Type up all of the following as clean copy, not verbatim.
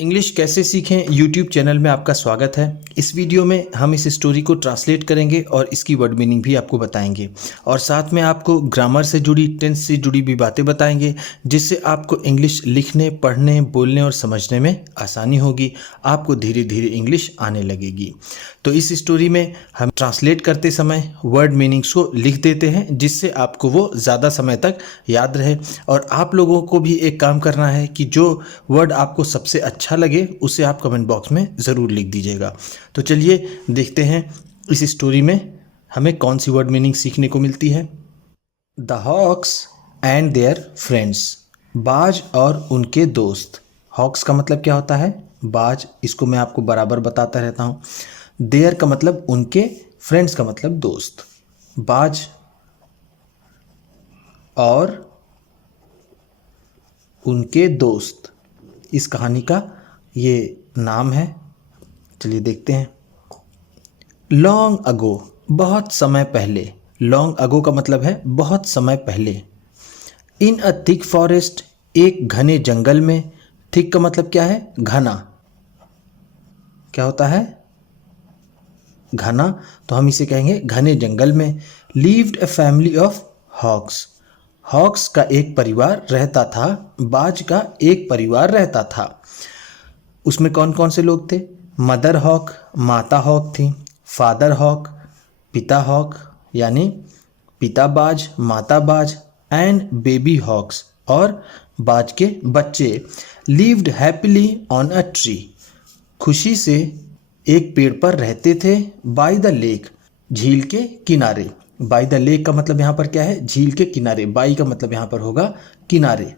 English कैसे सीखें YouTube channel में आपका स्वागत है। इस वीडियो में हम इस स्टोरी को ट्रांसलेट करेंगे और इसकी वर्ड मीनिंग भी आपको बताएंगे और साथ में आपको ग्रामर से जुड़ी, टेंस से जुड़ी भी बातें बताएंगे, जिससे आपको इंग्लिश लिखने, पढ़ने, बोलने और समझने में आसानी होगी। आपको धीरे धीरे इंग्लिश आने लगेगी। तो इस स्टोरी में हम ट्रांसलेट करते समय वर्ड मीनिंग्स को लिख देते हैं, जिससे आपको वो ज़्यादा समय तक याद रहे। और आप लोगों को भी एक काम करना है कि जो वर्ड आपको सबसे अच्छा लगे उसे आप कमेंट बॉक्स में ज़रूर लिख दीजिएगा। तो चलिए देखते हैं इस स्टोरी में हमें कौन सी वर्ड मीनिंग सीखने को मिलती है। The hawks and their friends, बाज और उनके दोस्त। हॉक्स का मतलब क्या होता है? बाज। इसको मैं आपको बराबर बताता रहता हूँ। देयर का मतलब उनके, फ्रेंड्स का मतलब दोस्त। बाज और उनके दोस्त इस कहानी का ये नाम है। चलिए देखते हैं। लॉन्ग अगो, बहुत समय पहले। लॉन्ग अगो का मतलब है बहुत समय पहले। इन अ थिक फॉरेस्ट, एक घने जंगल में। थिक का मतलब क्या है? घना। क्या होता है? घना। तो हम इसे कहेंगे घने जंगल में। Lived a family of hawks, hawks का एक परिवार रहता था। बाज का एक परिवार रहता था। उसमें कौन कौन से लोग थे? मदर हॉक, माता हॉक थी। फादर हॉक, पिता हॉक, यानी पिता बाज, माता बाज, एंड बेबी हॉक्स, और बाज के बच्चे। Lived happily on a tree, खुशी से एक पेड़ पर रहते थे। बाय द लेक, झील के किनारे। बाय द लेक का मतलब यहाँ पर क्या है? झील के किनारे। बाई का मतलब यहाँ पर होगा किनारे।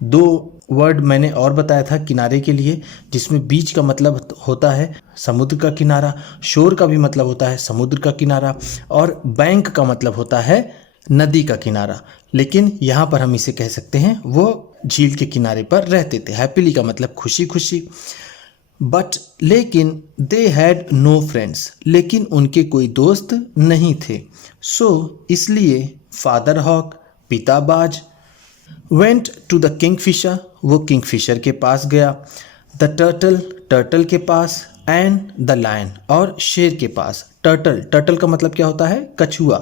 दो वर्ड मैंने और बताया था किनारे के लिए, जिसमें बीच का मतलब होता है समुद्र का किनारा, शोर का भी मतलब होता है समुद्र का किनारा, और बैंक का मतलब होता है नदी का किनारा। लेकिन यहाँ पर हम इसे कह सकते हैं वो झील के किनारे पर रहते थे। हैप्पीली का मतलब खुशी खुशी। बट लेकिन दे हैड नो फ्रेंड्स, लेकिन उनके कोई दोस्त नहीं थे। सो इसलिए फादर हॉक, पिता बाज, वेंट टू द किंगफिशर, वो किंगफिशर के पास गया। द टर्टल, टर्टल के पास। एंड द लायन, और शेर के पास। टर्टल, टर्टल का मतलब क्या होता है? कछुआ।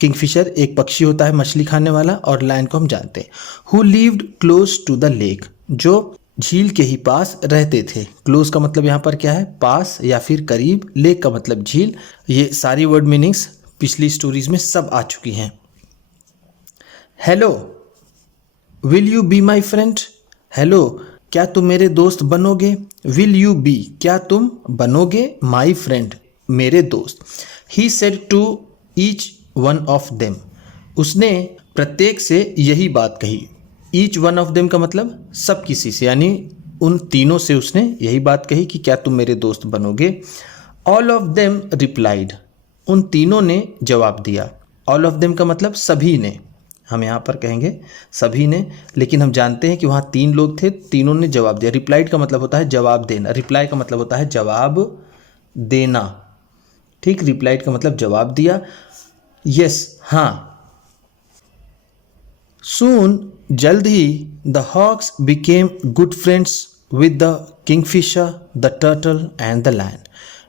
किंगफिशर एक पक्षी होता है मछली खाने वाला, और लायन को हम जानते हैं। Who lived close to the lake, जो झील के ही पास रहते थे। क्लोज का मतलब यहाँ पर क्या है? पास या फिर करीब। लेक का मतलब झील। ये सारी वर्ड मीनिंग्स पिछली स्टोरीज में सब आ चुकी हैं। Hello, will you be my friend. Hello, क्या तुम मेरे दोस्त बनोगे? विल यू बी, क्या तुम बनोगे? माई फ्रेंड, मेरे दोस्त। He said to each one of them, उसने प्रत्येक से यही बात कही। ईच वन ऑफ देम का मतलब सब किसी से, यानी उन तीनों से उसने यही बात कही कि क्या तुम मेरे दोस्त बनोगे। ऑल ऑफ देम रिप्लाइड, उन तीनों ने जवाब दिया। ऑल ऑफ देम का मतलब सभी ने, हम यहाँ पर कहेंगे सभी ने, लेकिन हम जानते हैं कि वहाँ तीन लोग थे, तीनों ने जवाब दिया। रिप्लाइड का मतलब होता है जवाब देना। रिप्लाई का मतलब होता है जवाब देना। ठीक, रिप्लाइड का मतलब जवाब दिया। यस, हाँ। सून, जल्द ही, the hawks became good friends with the kingfisher, the turtle and the lion.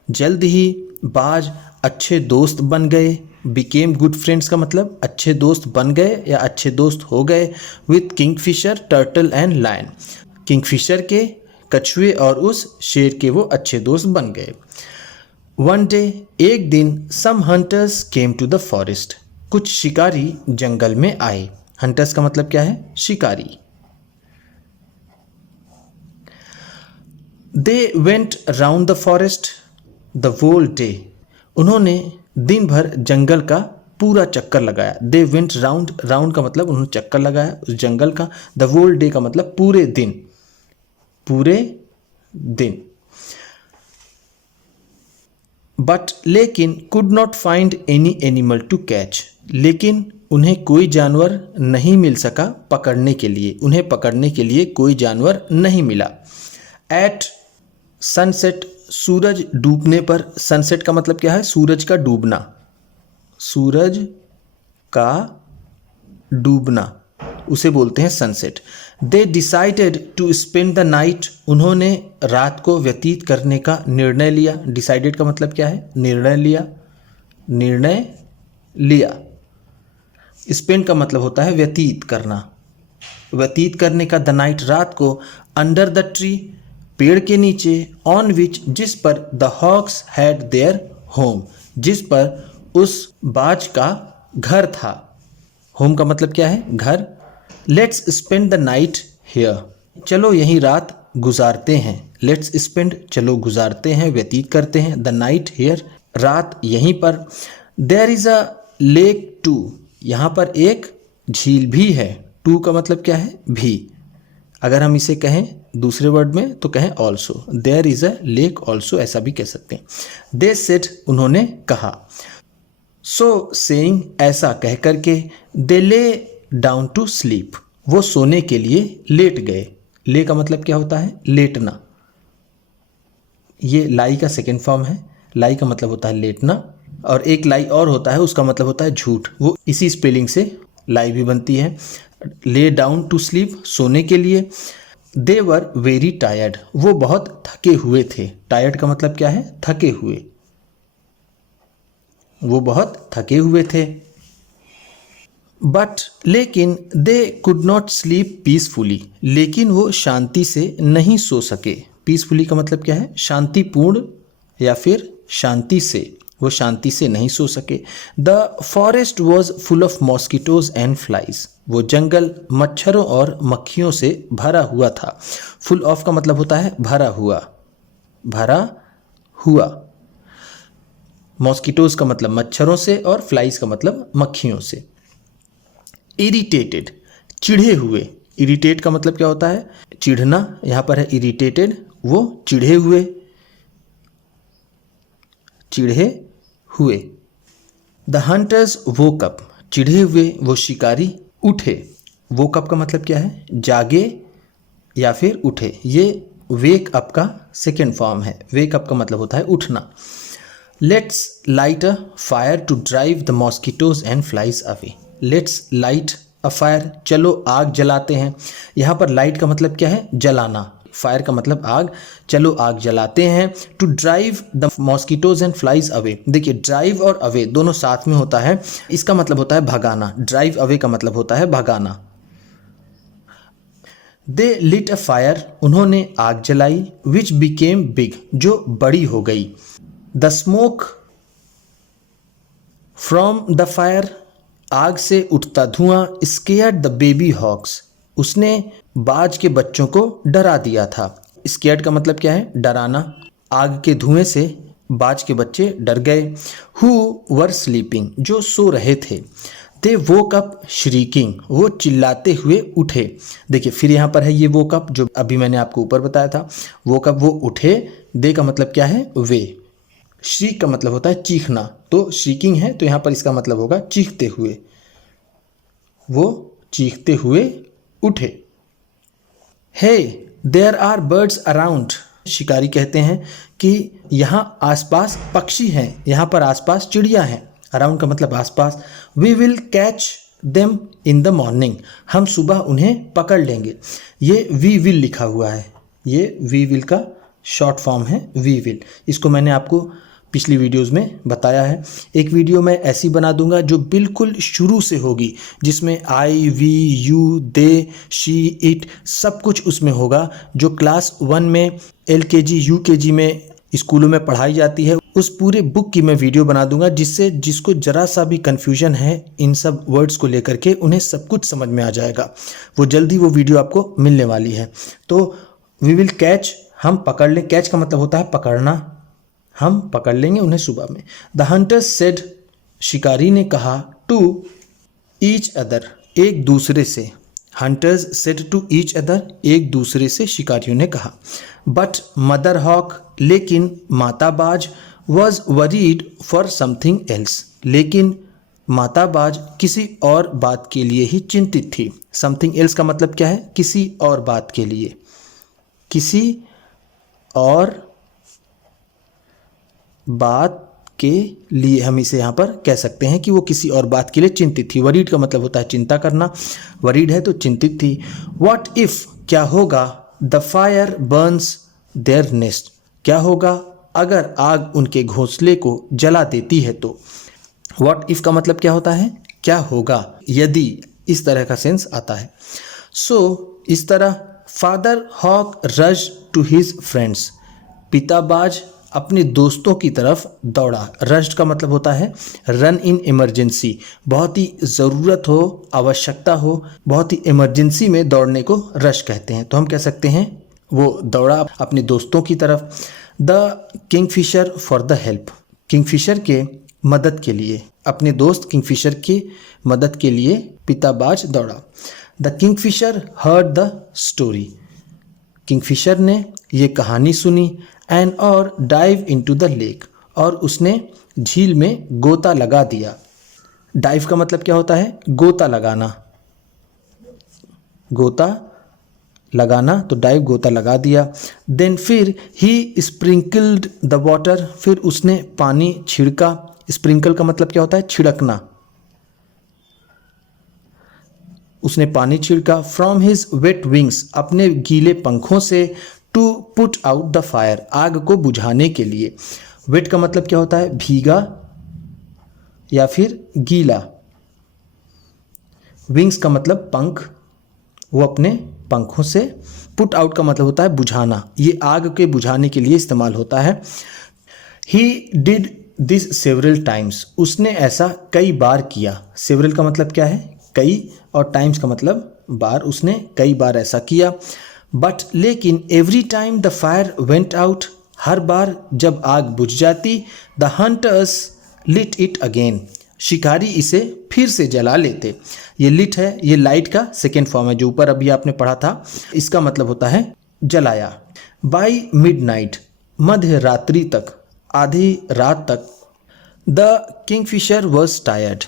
जल्द ही बाज अच्छे दोस्त बन गए। बिकेम गुड फ्रेंड्स का मतलब अच्छे दोस्त बन गए या अच्छे दोस्त हो गए। With kingfisher, turtle and lion, kingfisher के, कछुए और उस शेर के वो अच्छे दोस्त बन गए। वन डे, एक दिन, some hunters came to the forest, कुछ शिकारी जंगल में आए। हंटर्स का मतलब क्या है? शिकारी। They went round the forest the whole day, उन्होंने दिन भर जंगल का पूरा चक्कर लगाया। दे वेंट राउंड, राउंड का मतलब उन्होंने चक्कर लगाया उस जंगल का। द होल डे का मतलब पूरे दिन, पूरे दिन। बट लेकिन, could not find any animal to catch, लेकिन उन्हें कोई जानवर नहीं मिल सका पकड़ने के लिए। उन्हें पकड़ने के लिए कोई जानवर नहीं मिला। एट सनसेट, सूरज डूबने पर। सनसेट का मतलब क्या है? सूरज का डूबना। सूरज का डूबना। उसे बोलते हैं sunset. They decided to spend the night, उन्होंने रात को व्यतीत करने का निर्णय लिया। डिसाइडेड का मतलब क्या है? निर्णय लिया, निर्णय लिया। स्पेंड का मतलब होता है व्यतीत करना, व्यतीत करने का, द नाइट रात को, अंडर द ट्री पेड़ के नीचे, ऑन विच जिस पर, the hawks had their home जिस पर उस बाज का घर था। होम का मतलब क्या है? घर। Let's spend the night here, चलो यहीं रात गुजारते हैं। लेट्स स्पेंड चलो गुजारते हैं, व्यतीत करते हैं, द नाइट हियर रात यहीं पर। There is a lake too, यहाँ पर एक झील भी है। टू का मतलब क्या है? भी। अगर हम इसे कहें दूसरे वर्ड में तो कहें also, there is a lake also, ऐसा भी कह सकते हैं। दे सेड, उन्होंने कहा। सो सेइंग, ऐसा कह करके, दे ले डाउन टू स्लीप, वो सोने के लिए लेट गए। ले का मतलब क्या होता है? लेटना। ये लाई का सेकेंड फॉर्म है। लाई का मतलब होता है लेटना, और एक लाई और होता है, उसका मतलब होता है झूठ। वो इसी स्पेलिंग से लाई भी बनती है। ले डाउन टू स्लीप, सोने के लिए। दे वर वेरी टायर्ड, वो बहुत थके हुए थे। टायर्ड का मतलब क्या है? थके हुए, वो बहुत थके हुए थे। बट लेकिन, they could not sleep peacefully, लेकिन वो शांति से नहीं सो सके। पीसफुली का मतलब क्या है? शांतिपूर्ण या फिर शांति से, वो शांति से नहीं सो सके। The forest was full of mosquitoes and flies, वो जंगल मच्छरों और मक्खियों से भरा हुआ था। फुल ऑफ का मतलब होता है भरा हुआ, भरा हुआ। मॉस्किटोज का मतलब मच्छरों से और फ्लाइज का मतलब मक्खियों से। इरिटेटेड, चिढ़े हुए। इरिटेट का मतलब क्या होता है? चिढ़ना। यहाँ पर है इरिटेटेड, वो चिढ़े हुए, चिढ़े हुए। द हंटर्स वोक अप, चिढ़े हुए वो शिकारी उठे। वोक अप का मतलब क्या है? जागे या फिर उठे। ये वेक अप का सेकेंड फॉर्म है। वेक अप का मतलब होता है उठना। Let's light a fire to drive the mosquitoes and flies away. Let's light a fire, चलो आग जलाते हैं। यहाँ पर लाइट का मतलब क्या है? जलाना। फायर का मतलब आग, चलो आग जलाते हैं। To drive the mosquitoes and flies away, देखिए ड्राइव और अवे दोनों साथ में होता है। इसका मतलब होता है भगाना, ड्राइव अवे का मतलब होता है भगाना। दे लिट अ फायर, उन्होंने आग जलाई। विच बिकेम बिग, जो बड़ी हो गई। The smoke from the fire, आग से उठता धुआं। स्केयर्ड द बेबी हॉक्स, उसने बाज के बच्चों को डरा दिया था। स्केयर्ड का मतलब क्या है? डराना। आग के धुएं से बाज के बच्चे डर गए। हु वर स्लीपिंग, जो सो रहे थे। दे वोक अप श्रीकिंग, वो चिल्लाते हुए उठे। देखिए फिर यहाँ पर है ये वोक अप, जो अभी मैंने आपको ऊपर बताया था। वोक अप, वो उठे। दे का मतलब क्या है? वे। श्रीक का मतलब होता है चीखना, तो श्रीकिंग है तो यहाँ पर इसका मतलब होगा चीखते हुए। वो चीखते हुए उठे। Hey there are birds around, शिकारी कहते हैं कि यहाँ आसपास पक्षी हैं, यहाँ पर आसपास चिड़िया हैं। अराउंड का मतलब आसपास। We will catch them in the morning, हम सुबह उन्हें पकड़ लेंगे। ये वी विल लिखा हुआ है, ये वी विल का शॉर्ट फॉर्म है वी विल। इसको मैंने आपको पिछली वीडियोस में बताया है। एक वीडियो मैं ऐसी बना दूंगा जो बिल्कुल शुरू से होगी, जिसमें I, we, you, they, she, it सब कुछ उसमें होगा, जो क्लास 1 में, LKG, UKG में स्कूलों में पढ़ाई जाती है। उस पूरे बुक की मैं वीडियो बना दूंगा, जिससे जिसको ज़रा सा भी कन्फ्यूजन है इन सब वर्ड्स को लेकर के, उन्हें सब कुछ समझ में आ जाएगा। वो जल्दी वो वीडियो आपको मिलने वाली है। तो वी विल कैच, हम पकड़ लें। कैच का मतलब होता है पकड़ना, हम पकड़ लेंगे उन्हें सुबह में। द हंटर्स सेड, शिकारी ने कहा, टू ईच अदर, एक दूसरे से। Hunters said to each other, एक दूसरे से शिकारियों ने कहा। बट मदर हॉक, लेकिन माता बाज, was worried for something else, लेकिन माता बाज किसी और बात के लिए ही चिंतित थी। समथिंग एल्स का मतलब क्या है? किसी और बात के लिए, किसी और बात के लिए हम इसे यहाँ पर कह सकते हैं कि वो किसी और बात के लिए चिंतित थी। वरीड का मतलब होता है चिंता करना, वरीड है तो चिंतित थी। व्हाट इफ, क्या होगा, the fire Burns there nest, क्या होगा अगर आग उनके घोंसले को जला देती है तो। व्हाट इफ का मतलब क्या होता है, क्या होगा यदि, इस तरह का सेंस आता है। सो इस तरह father hawk rush to his friends, पिता बाज अपने दोस्तों की तरफ दौड़ा। रश का मतलब होता है रन इन इमरजेंसी, बहुत ही ज़रूरत हो, आवश्यकता हो, बहुत ही इमरजेंसी में दौड़ने को रश कहते हैं। तो हम कह सकते हैं वो दौड़ा अपने दोस्तों की तरफ। The Kingfisher for the help, Kingfisher के मदद के लिए, अपने दोस्त किंगफिशर की मदद के लिए पिताबाज दौड़ा। The Kingfisher heard the story, Kingfisher ने ये कहानी सुनी। एंड और डाइव इनटू द लेक, और उसने झील में गोता लगा दिया। डाइव का मतलब क्या होता है, गोता लगाना, गोता लगाना, तो डाइव गोता लगा दिया। देन फिर ही स्प्रिंकल्ड द वाटर, फिर उसने पानी छिड़का। स्प्रिंकल का मतलब क्या होता है, छिड़कना, उसने पानी छिड़का। फ्रॉम हिज वेट विंग्स, अपने गीले पंखों से। To put out the fire, आग को बुझाने के लिए। वेट का मतलब क्या होता है, भीगा या फिर गीला। विंग्स का मतलब पंख, वो अपने पंखों से। पुट आउट का मतलब होता है बुझाना, ये आग के बुझाने के लिए इस्तेमाल होता है। He did this several times, उसने ऐसा कई बार किया। सेवरल का मतलब क्या है, कई, और टाइम्स का मतलब बार, उसने कई बार ऐसा किया। बट लेकिन every time the fire went out, हर बार जब आग बुझ जाती, the hunters lit it again, शिकारी इसे फिर से जला लेते। ये लिट है, ये लाइट का सेकेंड फॉर्म है जो ऊपर अभी आपने पढ़ा था, इसका मतलब होता है जलाया। बाई मिडनाइट, मध्य रात्रि तक, आधी रात तक। The Kingfisher was tired,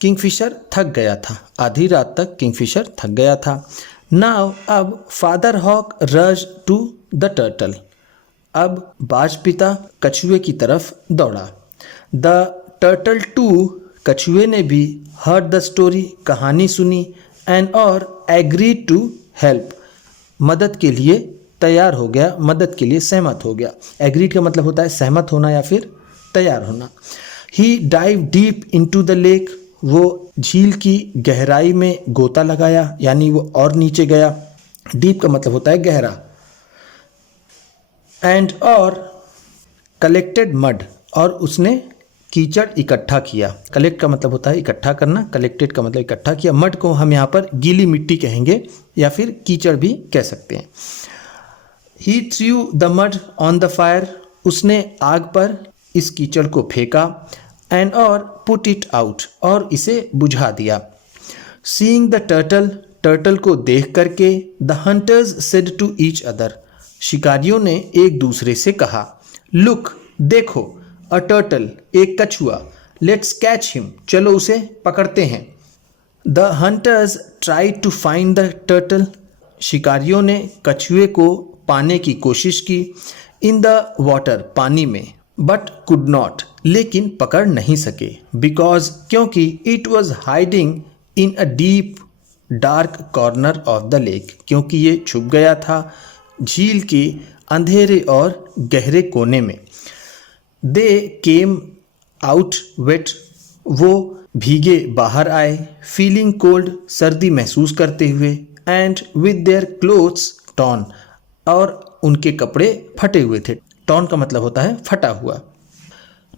Kingfisher थक गया था, आधी रात तक किंगफिशर थक गया था। नाउ, अब father hawk rush to the turtle, अब बाज पिता कछुए की तरफ दौड़ा। द टर्टल टू, कछुए ने भी हर्ड द स्टोरी, कहानी सुनी। एंड और एग्रीड टू हेल्प, मदद के लिए तैयार हो गया, मदद के लिए सहमत हो गया। एग्रीड का मतलब होता है सहमत होना या फिर तैयार होना। He dive deep into the lake, वो झील की गहराई में गोता लगाया, यानी वो और नीचे गया। डीप का मतलब होता है गहरा। एंड और कलेक्टेड मड, और उसने कीचड़ इकट्ठा किया। कलेक्ट का मतलब होता है इकट्ठा करना, कलेक्टेड का मतलब इकट्ठा किया। मड को हम यहाँ पर गीली मिट्टी कहेंगे या फिर कीचड़ भी कह सकते हैं। He threw the mud on the fire, उसने आग पर इस कीचड़ को फेंका। एंड और पुट इट आउट, और इसे बुझा दिया। सीइंग द टर्टल, टर्टल को देख करके, the hunters said to each other, शिकारियों ने एक दूसरे से कहा। लुक, देखो, अ टर्टल, एक कछुआ। लेट्स कैच हिम, चलो उसे पकड़ते हैं। The hunters tried to find the turtle, शिकारियों ने कछुए को पाने की कोशिश की। इन द वाटर, पानी में। बट कुड नॉट, लेकिन पकड़ नहीं सके। बिकॉज, क्योंकि it was hiding in a deep dark corner of the lake, क्योंकि ये छुप गया था झील के अंधेरे और गहरे कोने में। दे केम आउट वेट, वो भीगे बाहर आए। फीलिंग कोल्ड, सर्दी महसूस करते हुए। And with their clothes torn, और उनके कपड़े फटे हुए थे। टॉर्न का मतलब होता है फटा हुआ।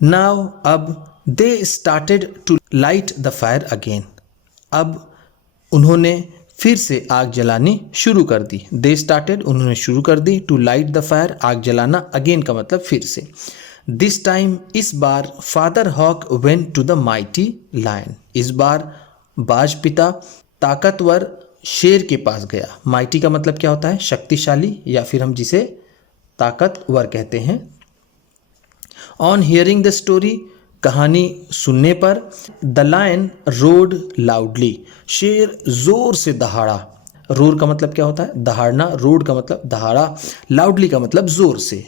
नाउ, अब they started to light the fire again, अब उन्होंने फिर से आग जलानी शुरू कर दी। दे स्टार्टेड, उन्होंने शुरू कर दी। टू लाइट द फायर, आग जलाना। अगेन का मतलब फिर से। दिस टाइम, इस बार। Father hawk went to the mighty lion, इस बार बाज पिता ताकतवर शेर के पास गया। माइटी का मतलब क्या होता है, शक्तिशाली, या फिर हम जिसे ताकतवर कहते हैं। ऑन हियरिंग द स्टोरी, कहानी सुनने पर। द लायन रोड लाउडली, शेर जोर से दहाड़ा। रोर का मतलब क्या होता है, दहाड़ना। रोड का मतलब दहाड़ा। लाउडली का मतलब जोर से।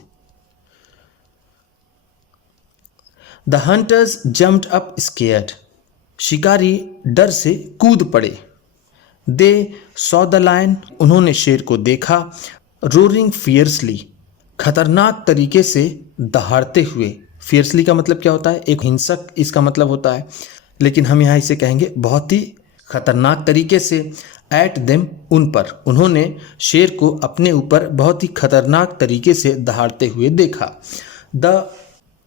The hunters jumped up scared, शिकारी डर से कूद पड़े। दे सॉ द लायन, उन्होंने शेर को देखा। रोरिंग फियर्सली, खतरनाक तरीके से दहाड़ते हुए। फियर्सली का मतलब क्या होता है? एक हिंसक इसका मतलब होता है, लेकिन हम यहाँ इसे कहेंगे बहुत ही खतरनाक तरीके से। एट देम, उन पर, उन्होंने शेर को अपने ऊपर बहुत ही खतरनाक तरीके से दहाड़ते हुए देखा। The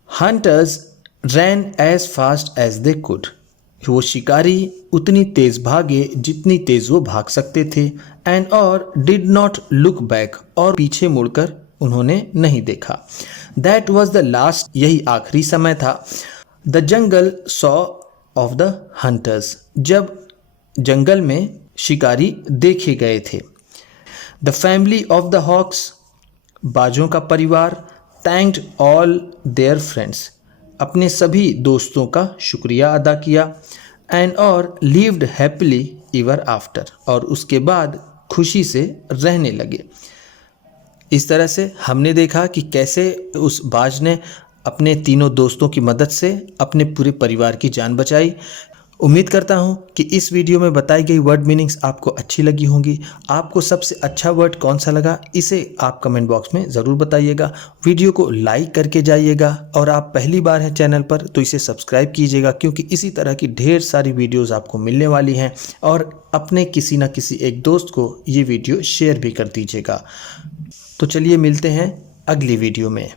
hunters ran as fast as they could, वो शिकारी उतनी तेज भागे जितनी तेज वो भाग सकते थे। एंड और डिड नॉट लुक बैक, और पीछे मुड़कर उन्होंने नहीं देखा। दैट वॉज द लास्ट, यही आखिरी समय था। The jungle saw off the hunters, जब जंगल में शिकारी देखे गए थे। The family of the hawks, बाजों का परिवार। थैंक्ड ऑल देयर फ्रेंड्स, अपने सभी दोस्तों का शुक्रिया अदा किया। एंड और लिव्ड हैप्पीली एवर आफ्टर, और उसके बाद खुशी से रहने लगे। इस तरह से हमने देखा कि कैसे उस बाज ने अपने तीनों दोस्तों की मदद से अपने पूरे परिवार की जान बचाई। उम्मीद करता हूँ कि इस वीडियो में बताई गई वर्ड मीनिंग्स आपको अच्छी लगी होंगी। आपको सबसे अच्छा वर्ड कौन सा लगा, इसे आप कमेंट बॉक्स में ज़रूर बताइएगा। वीडियो को लाइक करके जाइएगा, और आप पहली बार हैं चैनल पर तो इसे सब्सक्राइब कीजिएगा, क्योंकि इसी तरह की ढेर सारी वीडियोज़ आपको मिलने वाली हैं। और अपने किसी न किसी एक दोस्त को ये वीडियो शेयर भी कर दीजिएगा। तो चलिए मिलते हैं अगली वीडियो में।